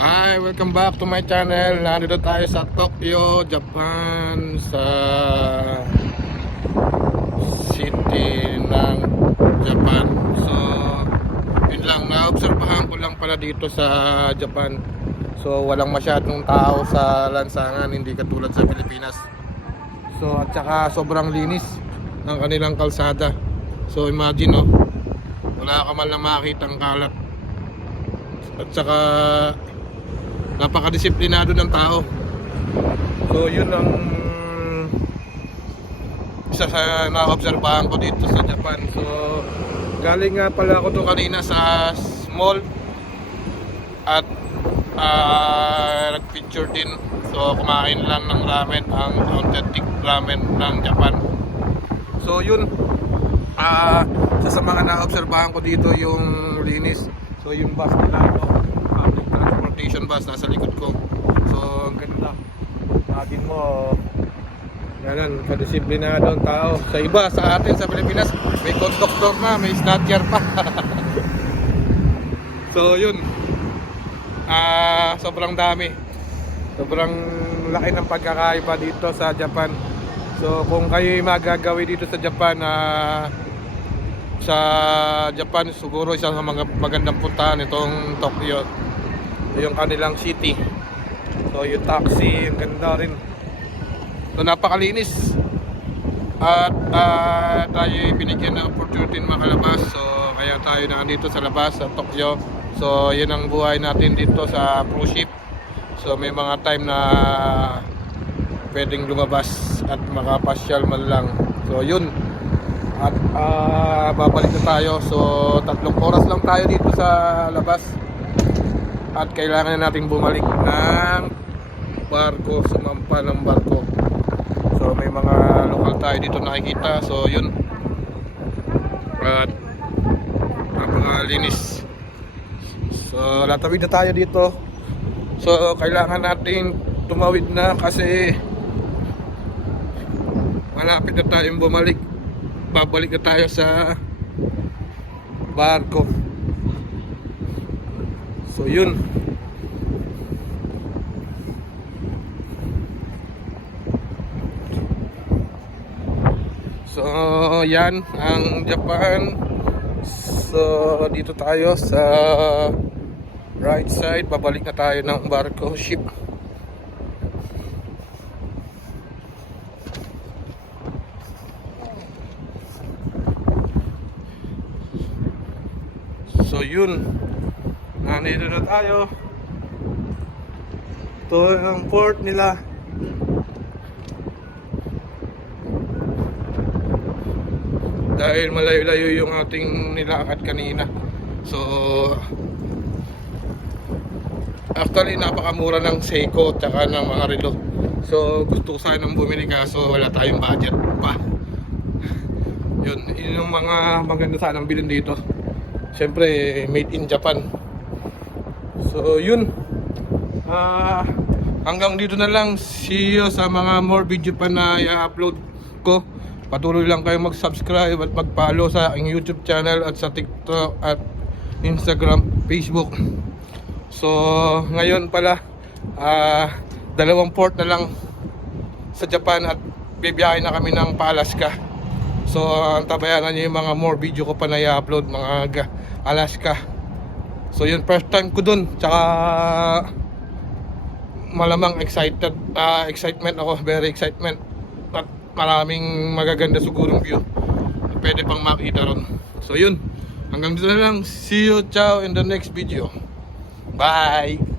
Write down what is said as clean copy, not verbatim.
Hi, welcome back to my channel. Nandito tayo sa Tokyo, Japan, sa city ng Japan. So, yun lang, naobserbahan ko lang pala dito sa Japan. So, walang masyadong tao sa lansangan, hindi katulad sa Pilipinas. So, at saka sobrang linis ng kanilang kalsada. So, imagine, no, wala ka man lang makakitang kalat. At saka napakadisiplinado ng tao. So yun ang isa sa naobserbahan ko dito sa Japan. So galing nga pala ako doon kanina sa mall at nag-picture din. So kumain lang ng ramen, ang authentic ramen ng Japan. So yun, isa sa mga naobserbahan ko dito yung linis. So yung bus nila, public transportation bus nasa likod ko. So ang ganda. Imagine mo, yan, kadisiplinado ang tao. Sa iba, sa atin sa Pilipinas, may conductor na, may snatcher pa. So yun, sobrang dami. Sobrang laki ng pagkakaiba dito sa Japan. So kung kayo magagawi dito sa Japan, siguro isang sa mga magandang puntahan itong Tokyo, yung kanilang city. So yung taxi, yung ganda rin. So napakalinis. At tayo binigyan ng opportunity makalabas. So kaya tayo nandito sa labas sa Tokyo. So yun ang buhay natin dito sa cruise ship. So may mga time na pwedeng lumabas at makapasyal man lang. So yun. At babalik na tayo. So 3 oras lang tayo dito sa labas. At kailangan na nating bumalik ng barko, sumampa ng barko. So may mga lokal tayo dito nakikita. So yun. At napakalinis. So latawid na tayo dito. So kailangan nating tumawid na kasi malapit na tayong bumalik. Babalik na tayo sa barko. So yun. So yan ang Japan. So dito tayo sa right side. Babalik na tayo ng barko ship. So yun, nandito na tayo. Ito ang port nila. Dahil malayo-layo yung ating nilakad kanina. So actually napakamura ng Seiko at saka ng mga relo. So gusto ko sanang bumili kaso wala tayong budget pa. Yun yung mga maganda sanang bilhin dito. Siyempre made in Japan. So yun, hanggang dito na lang. See you sa mga more video pa na i-upload ko. Patuloy lang kayo mag-subscribe at mag-follow sa aking YouTube channel at sa TikTok at Instagram, Facebook. So ngayon pala, 2 port na lang sa Japan at bibiyahe na kami ng Alaska. So tabayanan nyo yung mga more video ko pa na i-upload, mga Alaska. So yun, first time ko dun. Tsaka malamang excitement ako, very excitement. At maraming magaganda sigurong view pwede pang makita ron. So yun, hanggang dito na lang. See you, ciao in the next video. Bye.